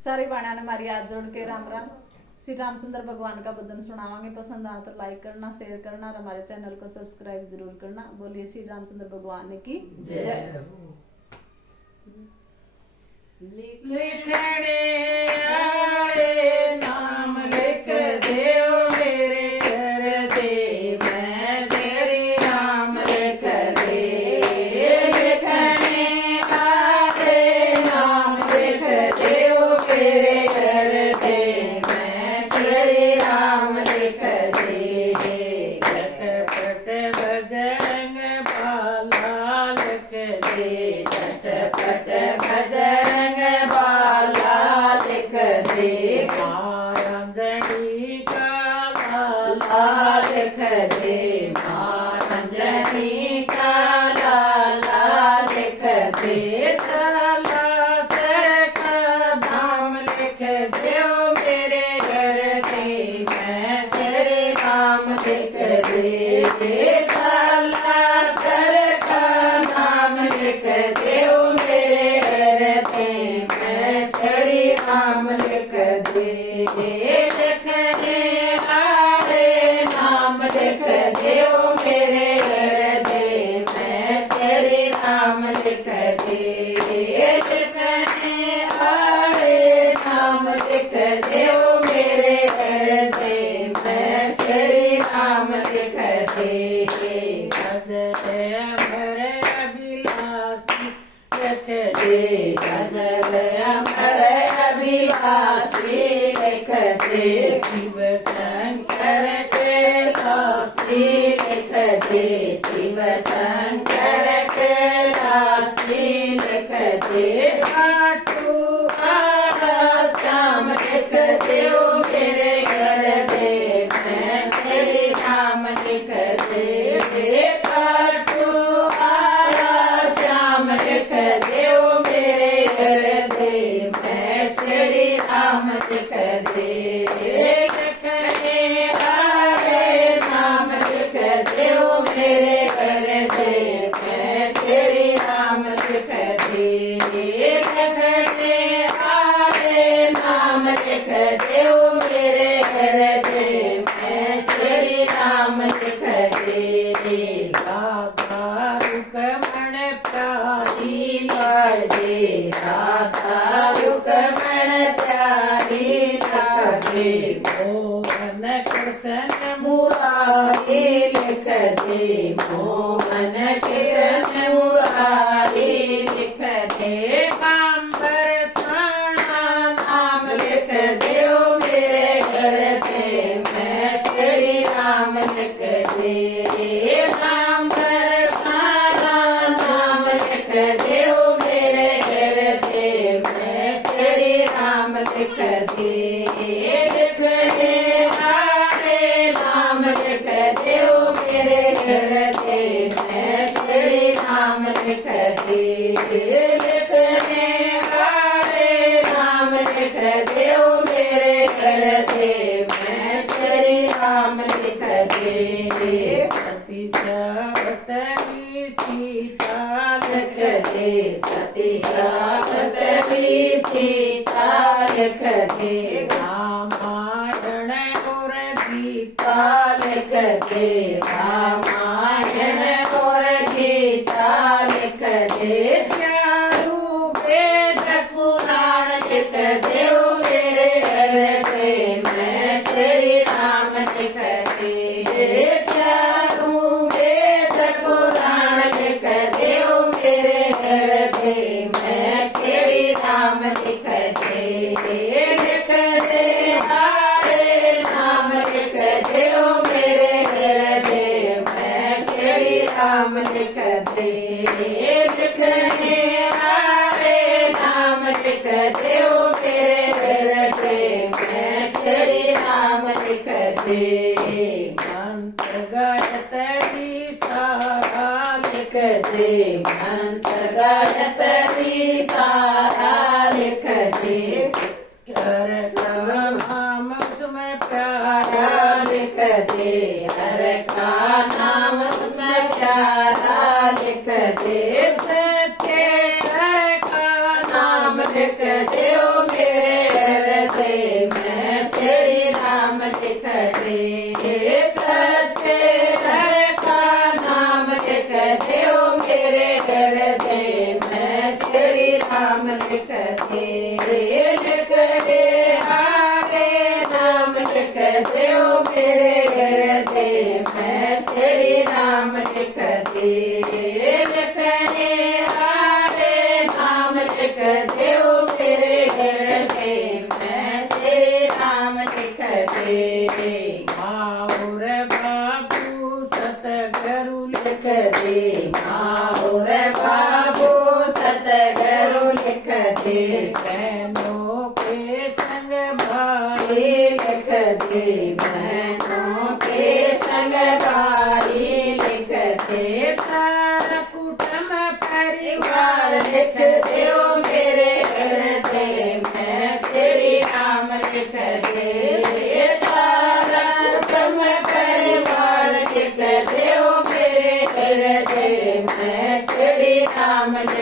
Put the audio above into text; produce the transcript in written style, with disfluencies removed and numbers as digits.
सारी बाणिया ने हमारी हाथ जोड़ के राम राम। श्री रामचंद्र भगवान का भजन सुनावांगे। पसंद आए तो लाइक करना, शेयर करना और हमारे चैनल को सब्सक्राइब जरूर करना। बोलिए श्री रामचंद्र भगवान की जय। लिखने आए नाम लिख देव मेरे कर दे, मैं श्री राम लिख दे। लिखने आए नाम लिख देव मेरे कर दे, मैं श्री राम लिख दे। झटपट बजरंग बाला लिख दे, झटपट बजरंग बाला लिख दे। मारंजनी का लाला लिख दे, मारंजनी का लाला लिख दे। सालासर का धाम लिख देव मेरे घर दे, मैं श्री राम लिख दे। सालासर का नाम लिख देव मेरे घर दे, मैं श्री राम लिख दे। लिखने आए नाम लिख देव मेरे घर दे, मैं श्री राम लिख दे। लिखने आए नाम लिख देव मेरे घर दे, मैं श्री राम लिख दे। गजल अमर अभिलाषी लिख दे, गजल अमर अभिलाषी लिख दे। शिव शंकर कैलाशी लिख दे, शिव शंकर कैलाशी लिख दे। खाटू आला श्याम लिख देव मेरे घर दे, मैं श्री राम लिख दे। खाटू आला श्याम लिख देव मेरे घर दे, मैं श्री राम लिख दे। लिखने आए नाम लिख देव मेरे घर दे, मैं श्री राम लिख दे। लिखने आए नाम लिख देव मेरे घर दे, मैं श्री राम लिख दे। राधा रुकमण प्यारी लागे, राधा रुकमण प्यारी लागे। मोहन कृष्ण मुरारी लिख दे, मोहन कृष्ण मुरारी लिख दे। कांबर साणा नाम लिख देव मेरे घर दे, मैं श्री राम लिख दे। कांबर साणा नाम लिख देव मेरे घर दे, मैं श्री राम लिख दे। लिखने आए नाम लिख देव मेरे घर दे, मैं श्री राम लिख दे। लिखने आए नाम लिख देव मेरे घर दे, मैं श्री राम लिख दे। सती सावतरी सीता लिख दे, सती सावतरी सीता लिख दे। रामायण और गीता लिख दे, रामायण और गीता लिख दे। चारों वेद पुराण लिख देव मेरे घर दे, मैं श्री राम लिख दे। चारों वेद पुराण लिख देव मेरे घर दे, मैं श्री राम लिख दे। लिखने आए नाम लिख देव मेरे घर दे, मैं श्री राम लिख दे। लिखने आए नाम लिख देव मेरे घर दे, मैं श्री राम लिख दे। मंत्र गायत्री सारा लिख दे, मंत्र गायत्री सारा लिख दे। कर नाम उसमें प्यारा लिख दे, हर का नाम उसमें प्यारा लिख दे। सत्य हर का नाम लिख देव मेरे लिख दे हरे नाम लिख देओ मेरे हृदय में श्री राम लिख दे लिखने हरे नाम लिख देओ मेरे हृदय में श्री राम लिख दे और बाबू सतगुरु लिख दे और बाबू सतगुरु लिख दे बहनों के संग भाई लिख दे बहनों के संग भाई लिख दे सारा कुटुंब परिवार लिख देओ मेरे हृदय में श्री राम लिख दे सारा कुटुंब परिवार लिख देओ मेरे हृदय में श्री राम लिख